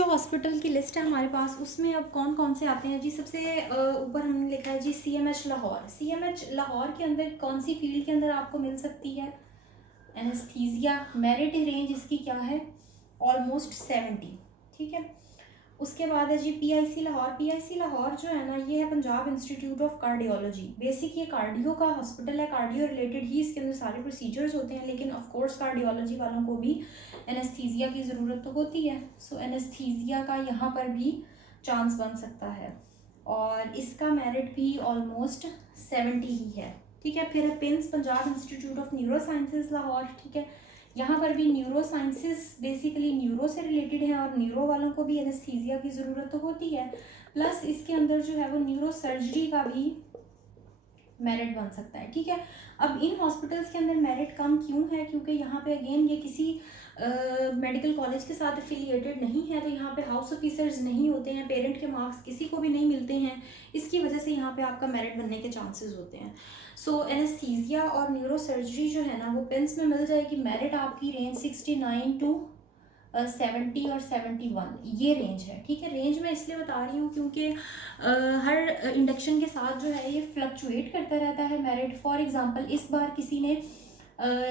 जो हॉस्पिटल की लिस्ट है हमारे पास, उसमें अब कौन कौन से आते हैं जी। सबसे ऊपर हमने लिखा है जी CMH लाहौर। CMH लाहौर के अंदर कौन सी फील्ड के अंदर आपको मिल सकती है? एनेस्थीसिया। मेरिट रेंज इसकी क्या है? ऑलमोस्ट 70। ठीक है। उसके बाद है जी PIC लाहौर। PIC लाहौर जो है ना, ये है Punjab institute of cardiology. Basic ये कार्डियो का हॉस्पिटल है, कार्डियो रिलेटेड ही इसके अंदर सारे प्रोसीजर्स होते हैं, लेकिन ऑफ कोर्स कार्डियोलॉजी वालों को भी एनेस्थीसिया की ज़रूरत तो होती है। सो एनेस्थीसिया का यहाँ पर भी चांस बन सकता है, और इसका मेरिट भी ऑलमोस्ट 70 ही है। ठीक है। फिर है pins, Punjab institute of neuro sciences Lahore. ठीक है। यहाँ पर भी न्यूरो साइंसेस बेसिकली न्यूरो से रिलेटेड है, और न्यूरो वालों को भी एनेस्थीसिया की ज़रूरत तो होती है, प्लस इसके अंदर जो है वो न्यूरो सर्जरी का भी मेरिट बन सकता है। ठीक है। अब इन हॉस्पिटल्स के अंदर मेरिट कम क्यों है? क्योंकि यहाँ पे अगेन ये किसी मेडिकल कॉलेज के साथ एफिलिएटेड नहीं है, तो यहाँ पे हाउस ऑफिसर्स नहीं होते हैं, पेरेंट के मार्क्स किसी को भी नहीं मिलते हैं, इसकी वजह से यहाँ पे आपका मेरिट बनने के चांसेस होते हैं। सो एनेस्थीसिया और न्यूरो सर्जरी जो है ना, वो पिंस में मिल जाएगी। मेरिट आपकी रेंज 69 टू 70 और 71 ये रेंज है। ठीक है। रेंज मैं इसलिए बता रही हूँ क्योंकि हर इंडक्शन के साथ जो है ये फ्लक्चुएट करता रहता है मेरिट। फॉर एग्जांपल इस बार किसी ने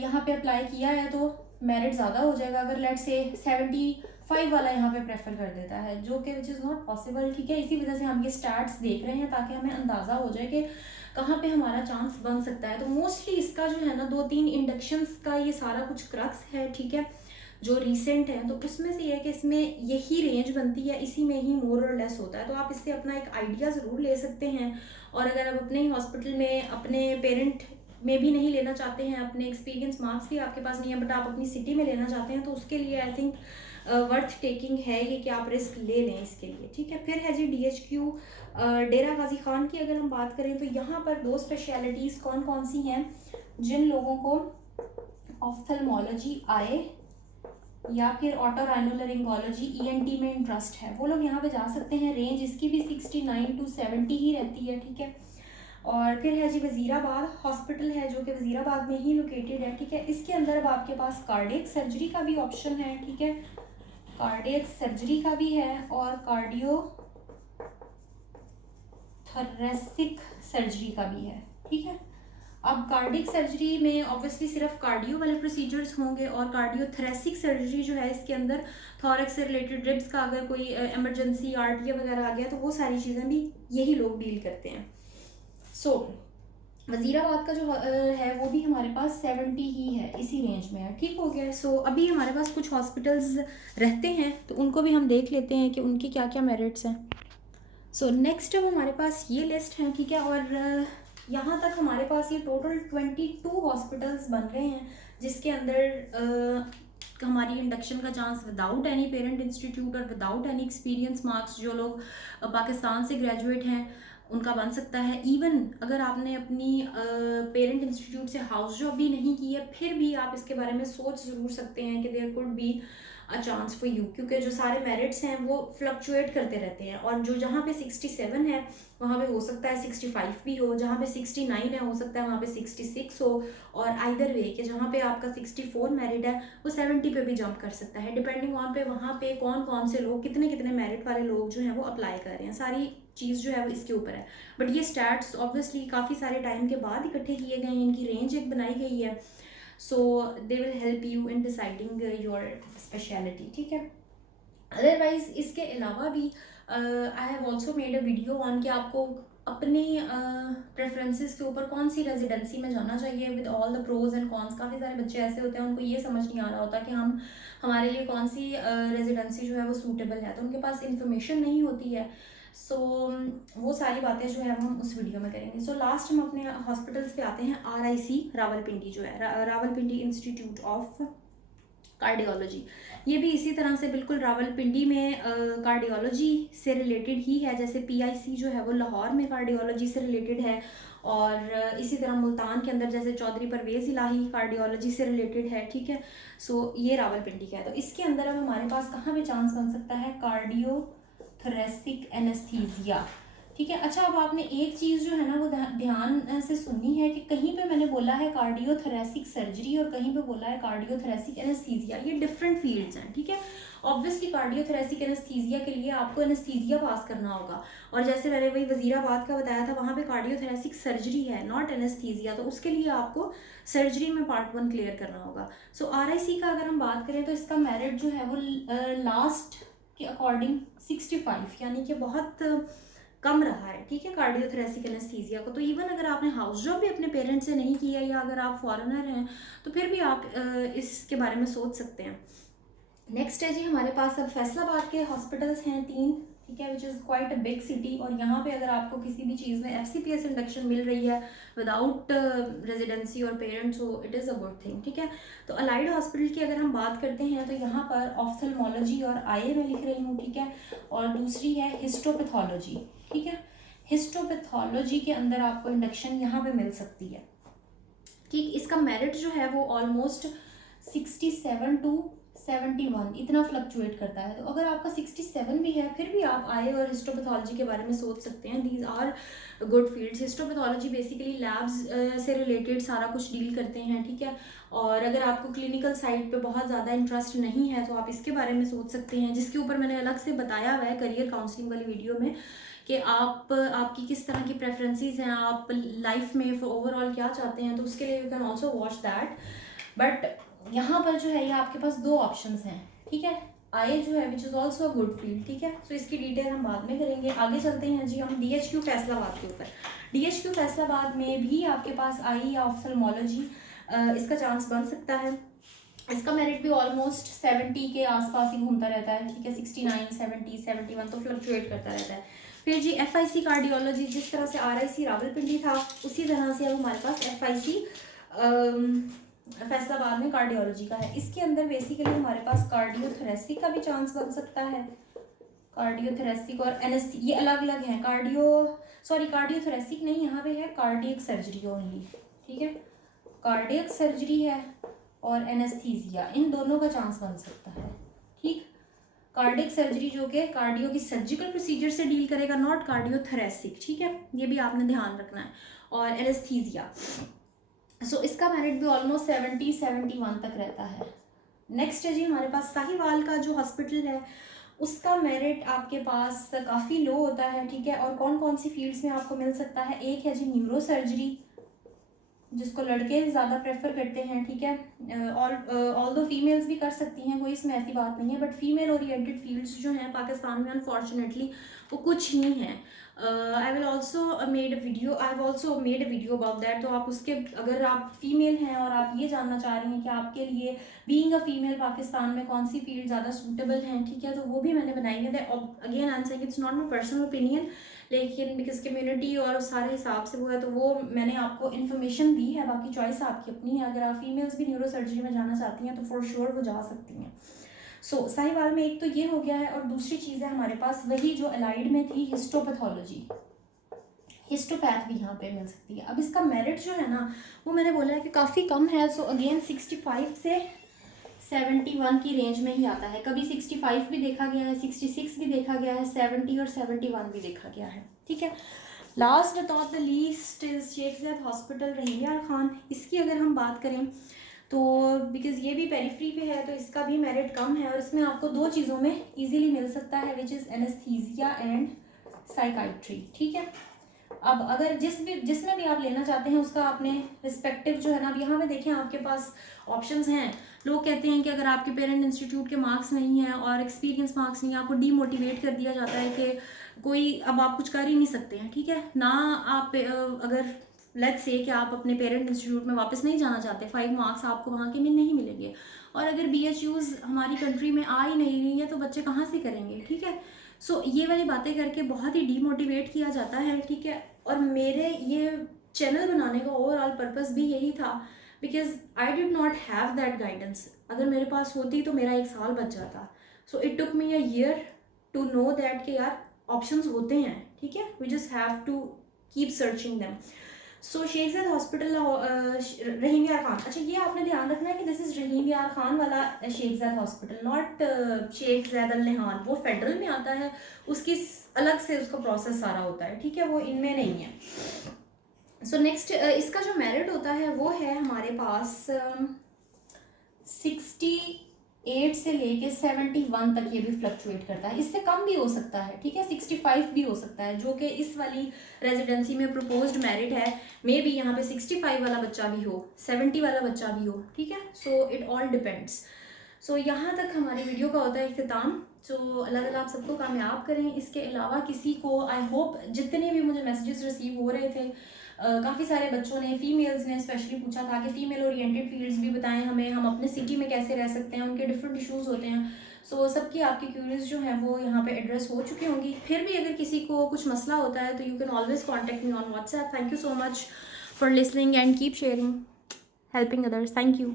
यहाँ पे अप्लाई किया है तो मेरिट ज़्यादा हो जाएगा अगर लेट से 75 वाला यहाँ पे प्रेफर कर देता है, जो कि विच इज़ नॉट पॉसिबल। ठीक है। इसी वजह से हम ये स्टैट्स देख रहे हैं ताकि हमें अंदाज़ा हो जाए कि कहाँ पे हमारा चांस बन सकता है। तो मोस्टली इसका जो है ना 2-3 इंडक्शंस का ये सारा कुछ क्रक्स है। ठीक है। जो रीसेंट है तो उसमें से ये है कि इसमें यही रेंज बनती है, इसी में ही मोर और लेस होता है। तो आप इससे अपना एक आइडिया ज़रूर ले सकते हैं, और अगर आप अपने ही हॉस्पिटल में अपने पेरेंट में भी नहीं लेना चाहते हैं, अपने एक्सपीरियंस मार्क्स भी आपके पास नहीं है, बट आप अपनी सिटी में लेना चाहते हैं, तो उसके लिए आई थिंक वर्थ टेकिंग है ये कि आप रिस्क ले लें इसके लिए। ठीक है। फिर है जी DHQ डेरा गाजी खान की अगर हम बात करें तो यहाँ पर 2 स्पेशलिटीज़ कौन कौन सी हैं जिन लोगों को ऑफ्थल्मोलॉजी आए या फिर ऑटोराइनोलरिंगोलॉजी ENT में इंटरेस्ट है, वो लोग यहाँ पे जा सकते हैं। रेंज इसकी भी 69 टू 70 ही रहती है। ठीक है। और फिर है जी वज़ीराबाद हॉस्पिटल है, जो कि वज़ीराबाद में ही लोकेटेड है। ठीक है। इसके अंदर अब आपके पास कार्डियक सर्जरी का भी ऑप्शन है। ठीक है। कार्डियक सर्जरी का भी है और कार्डियो थोरेसिक सर्जरी का भी है। ठीक है। अब कार्डियक सर्जरी में ऑब्वियसली सिर्फ कार्डियो वाले प्रोसीजर्स होंगे, और कार्डियो थोरेसिक सर्जरी जो है इसके अंदर थॉरक्स से रिलेटेड रिब्स का अगर कोई इमरजेंसी RTA वगैरह आ गया तो वो सारी चीज़ें भी यही लोग डील करते हैं। सो वज़ीराबाद का जो है वो भी हमारे पास 70 ही है, इसी रेंज में है। ठीक हो गया। सो अभी हमारे पास कुछ हॉस्पिटल्स रहते हैं तो उनको भी हम देख लेते हैं कि उनकी क्या क्या मेरिट्स हैं। सो नेक्स्ट अब हमारे पास ये लिस्ट है। ठीक है। और यहाँ तक हमारे पास ये टोटल 22 हॉस्पिटल्स बन गए हैं जिसके अंदर हमारी इंडक्शन का chance without any parent institute और विदाउट एनी एक्सपीरियंस मार्क्स, जो लोग पाकिस्तान से ग्रेजुएट हैं उनका बन सकता है। इवन अगर आपने अपनी पेरेंट इंस्टीट्यूट से हाउस जॉब भी नहीं की है, फिर भी आप इसके बारे में सोच ज़रूर सकते हैं कि there could be a chance for you, क्योंकि जो सारे मेरिट्स हैं वो फ्लक्चुएट करते रहते हैं। और जो जहाँ पे 67 है वहाँ पे हो सकता है 65 भी हो, जहाँ पे 69 है हो सकता है वहाँ पे 66 हो, और आइदर वे कि जहाँ पे आपका 64 मेरिट है वो 70 पे भी जंप कर सकता है, डिपेंडिंग ऑन पे वहाँ पे कौन कौन से लोग, कितने कितने मेरिट वाले लोग जो हैं वो अप्लाई कर रहे हैं। सारी चीज़ जो है वो इसके ऊपर है। बट ये स्टैट्स ऑब्वियसली काफ़ी सारे टाइम के बाद इकट्ठे किए गए हैं, इनकी रेंज एक बनाई गई है। So they will help you in deciding your speciality. ठीक है। अदरवाइज इसके अलावा भी I have also made a video on कि आपको अपने प्रेफरेंसेस के ऊपर कौन सी रेजिडेंसी में जाना चाहिए with all the pros and cons. काफ़ी सारे बच्चे ऐसे होते हैं उनको ये समझ नहीं आ रहा होता कि हम हमारे लिए कौन सी रेजिडेंसी जो है वो सूटेबल है, तो उनके पास इंफॉर्मेशन नहीं होती है। सो वो सारी बातें जो है वो हम उस वीडियो में करेंगे। सो लास्ट हम अपने हॉस्पिटल्स पे आते हैं। RIC रावलपिंडी जो है, रावलपिंडी इंस्टीट्यूट ऑफ कार्डियोलॉजी, ये भी इसी तरह से बिल्कुल रावलपिंडी में कार्डियोलॉजी से रिलेटेड ही है, जैसे PIC जो है वो लाहौर में कार्डियोलॉजी से रिलेटेड है, और इसी तरह मुल्तान के अंदर जैसे चौधरी परवेज़ इलाही कार्डियोलॉजी से रिलेटेड है। ठीक है। सो ये रावलपिंडी का है। तो इसके अंदर अब हमारे पास कहाँ पे चांस बन सकता है? Cardio thoracic anaesthesia. ठीक है। अच्छा, अब आपने एक चीज़ जो है ना वो ध्यान से सुननी है कि कहीं पे मैंने बोला है कार्डियो थोरेसिक सर्जरी और कहीं पे बोला है कार्डियो थोरेसिक एनेस्थीसिया, ये डिफरेंट फील्ड्स हैं। ठीक है। ऑब्वियसली कार्डियोथोरेसिक एनेस्थीसिया के लिए आपको एनेस्थीसिया पास करना होगा, और जैसे मैंने वही वजीराबाद का बताया था वहाँ पे कार्डियोथोरेसिक सर्जरी है, नॉट एनेस्थीसिया, तो उसके लिए आपको सर्जरी में पार्ट 1 क्लियर करना होगा। सो RIC का अगर हम बात करें तो इसका मेरिट जो है वो लास्ट के अकॉर्डिंग 65, यानी कि बहुत कम रहा है, ठीक है, कार्डियोथोरेसिक एनेस्थीसिया को। तो इवन अगर आपने हाउस जॉब भी अपने पेरेंट्स से नहीं किया या अगर आप फॉरेनर हैं तो फिर भी आप इसके बारे में सोच सकते हैं। नेक्स्ट है जी हमारे पास अब फैसलाबाद के हॉस्पिटल्स हैं 3, ठीक है, which is quite a big city, और यहाँ पे अगर आपको किसी भी चीज़ में FCPS इंडक्शन मिल रही है विदाउट रेजिडेंसी और पेरेंट्स, हो it is a good thing, ठीक है। तो अलाइड हॉस्पिटल की अगर हम बात करते हैं तो यहाँ पर ऑफ्थल्मोलॉजी और IA में लिख रही हूँ, ठीक है, और दूसरी है हिस्टोपैथोलॉजी, ठीक है। हिस्टोपैथोलॉजी के अंदर आपको इंडक्शन यहाँ पे मिल सकती है, ठीक। इसका मेरिट जो है वो ऑलमोस्ट 67 to 71 इतना फ्लक्चुएट करता है। तो अगर आपका 67 भी है फिर भी आप IA और हिस्टोपैथोलॉजी के बारे में सोच सकते हैं। These are good fields. Histopathology basically labs से रिलेटेड सारा कुछ डील करते हैं, ठीक है। और अगर आपको क्लिनिकल साइड पे बहुत ज़्यादा इंटरेस्ट नहीं है तो आप इसके बारे में सोच सकते हैं, जिसके ऊपर मैंने अलग से बताया हुआ है करियर काउंसलिंग वाली वीडियो में कि आपकी किस तरह की प्रेफरेंसेस हैं, आप लाइफ में ओवरऑल क्या चाहते हैं, तो उसके लिए you can also watch that. But यहाँ पर जो है ये आपके पास 2 ऑप्शंस हैं, ठीक है। IA जो है which is also a good field, ठीक है। सो इसकी डिटेल हम बाद में करेंगे। आगे चलते हैं जी हम DHQ फैसलाबाद के ऊपर। DHQ फैसलाबाद में भी आपके पास IA या ऑफ्थल्मोलॉजी इसका चांस बन सकता है। इसका मेरिट भी ऑलमोस्ट 70 के आसपास ही घूमता रहता है, ठीक है, 69, 70, 71 तो फ्लक्चुएट करता रहता है। फिर जी FIC कार्डियोलॉजी, जिस तरह से RIC रावलपिंडी था उसी तरह से अब हमारे पास FIC फैसलाबाद में कार्डियोलॉजी का है। इसके अंदर बेसिकली हमारे पास कार्डियोथोरेसिक का भी चांस बन सकता है। कार्डियोथोरेसिक और ये अलग अलग हैं। कार्डियोथोरेसिक नहीं, यहाँ पे है कार्डियक सर्जरी ओनली, ठीक है। कार्डियक सर्जरी है और एनेस्थीसिया, इन दोनों का चांस बन सकता है, ठीक। कार्डियक सर्जरी जो कि कार्डियो की सर्जिकल प्रोसीजर से डील करेगा, नॉट कार्डियोथोरेसिक, ठीक है, ये भी आपने ध्यान रखना है। और एनेस्थीसिया, सो इसका मेरिट भी ऑलमोस्ट 70-71 तक रहता है। नेक्स्ट है जी हमारे पास साहिवाल का जो हॉस्पिटल है उसका मेरिट आपके पास काफ़ी लो होता है, ठीक है। और कौन कौन सी फील्ड्स में आपको मिल सकता है, एक है जी न्यूरो सर्जरी, जिसको लड़के ज़्यादा प्रेफर करते हैं, ठीक है। ऑल दो फीमेल्स भी कर सकती हैं, कोई इसमें ऐसी बात नहीं है, बट फीमेल ओरिएंटेड फील्ड्स जो हैं पाकिस्तान में अनफॉर्चुनेटली वो कुछ ही हैं। आई have also made a video about that. तो आप उसके, अगर आप फीमेल हैं और आप ये जानना चाह रही हैं कि आपके लिए बीइंग अ फीमेल पाकिस्तान में कौन सी फील्ड ज़्यादा सूटेबल हैं, ठीक है, तो वो भी मैंने बनाई है। Again I am saying it's not my personal opinion, लेकिन बिकॉज कम्युनिटी और सारे हिसाब से वो है, तो वो मैंने आपको इन्फॉर्मेशन दी है, बाकी चॉइस आपकी अपनी है। अगर आप फीमेल्स भी न्यूरो सर्जरी में जाना चाहती हैं तो फॉर श्योर वो जा सकती हैं। सो साहिवाल में एक तो ये हो गया है, और दूसरी चीज़ है हमारे पास वही जो अलाइड में थी, हिस्टोपैथोलॉजी, हिस्टोपैथ भी यहाँ पे मिल सकती है। अब इसका मेरिट जो है ना वो मैंने बोला है कि काफ़ी कम है। सो अगेन 65 से 71 की रेंज में ही आता है। कभी 65 भी देखा गया है, 66 भी देखा गया है, 70 और 71 भी देखा गया है, ठीक है। Last but not the least is Sheikh Zayed hospital Rahim Yar Khan. इसकी अगर हम बात करें तो बिकॉज़ ये भी पेरिफ्री पे है तो इसका भी मेरिट कम है, और इसमें आपको 2 चीज़ों में इजीली मिल सकता है, which is anaesthesia and psychiatry, ठीक है। अब अगर जिसमें भी आप लेना चाहते हैं उसका आपने रिस्पेक्टिव जो है ना, अब यहाँ पे देखें आपके पास ऑप्शंस हैं। लोग कहते हैं कि अगर आपके पेरेंट इंस्टीट्यूट के मार्क्स नहीं हैं और एक्सपीरियंस मार्क्स नहीं है, आपको डीमोटिवेट कर दिया जाता है कि कोई अब आप कुछ कर ही नहीं सकते हैं, ठीक है ना। आप अगर लेट्स से कि आप अपने पेरेंट इंस्टीट्यूट में वापस नहीं जाना चाहते, 5 मार्क्स आपको वहाँ के में नहीं मिलेंगे, और अगर BHUs हमारी कंट्री में आ ही नहीं रही है तो बच्चे कहाँ से करेंगे, ठीक है। सो ये वाली बातें करके बहुत ही डीमोटिवेट किया जाता है, ठीक है। और मेरे ये चैनल बनाने का ओवरऑल पर्पस भी यही था, because I did not have that guidance. अगर मेरे पास होती तो मेरा 1 साल बच जाता। So it took me a year to know that कि यार ऑप्शंस होते हैं, ठीक है, we just have to keep searching them. So Sheikh Zayed hospital Rahim Yar Khan, अच्छा ये आपने ध्यान रखना है कि दिस इज़ रहीम यार खान वाला Sheikh Zayed hospital, not Sheikh ज़ैद अल नहान। वो फेडरल में आता है, उसकी अलग से उसका प्रोसेस सारा होता है, ठीक है, वो इनमें नहीं है। सो नेक्स्ट इसका जो मेरिट होता है वो है हमारे पास 60 8 से लेके 71 तक ये भी फ्लक्चुएट करता है, इससे कम भी हो सकता है, ठीक है, 65 भी हो सकता है, जो कि इस वाली रेजिडेंसी में प्रपोज्ड मेरिट है। मे बी यहाँ पे 65 वाला बच्चा भी हो, 70 वाला बच्चा भी हो, ठीक है। So it all depends. So यहाँ तक हमारी वीडियो का होता है इख्तिताम। तो अल्लाह ताला आप सबको कामयाब करें। इसके अलावा किसी को, आई होप जितने भी मुझे मैसेजेस रिसीव हो रहे थे, काफ़ी सारे बच्चों ने, फीमेल्स ने स्पेशली पूछा था कि फ़ीमेल ओरिएंटेड फील्ड्स भी बताएं हमें, हम अपने सिटी में कैसे रह सकते हैं, उनके डिफरेंट इशूज़ होते हैं। सो सबकी आपकी क्यूरीज जो हैं वो यहाँ पे एड्रेस हो चुकी होंगी। फिर भी अगर किसी को कुछ मसला होता है तो you can always contact me on WhatsApp. Thank you so much for listening and keep sharing, helping others. Thank you.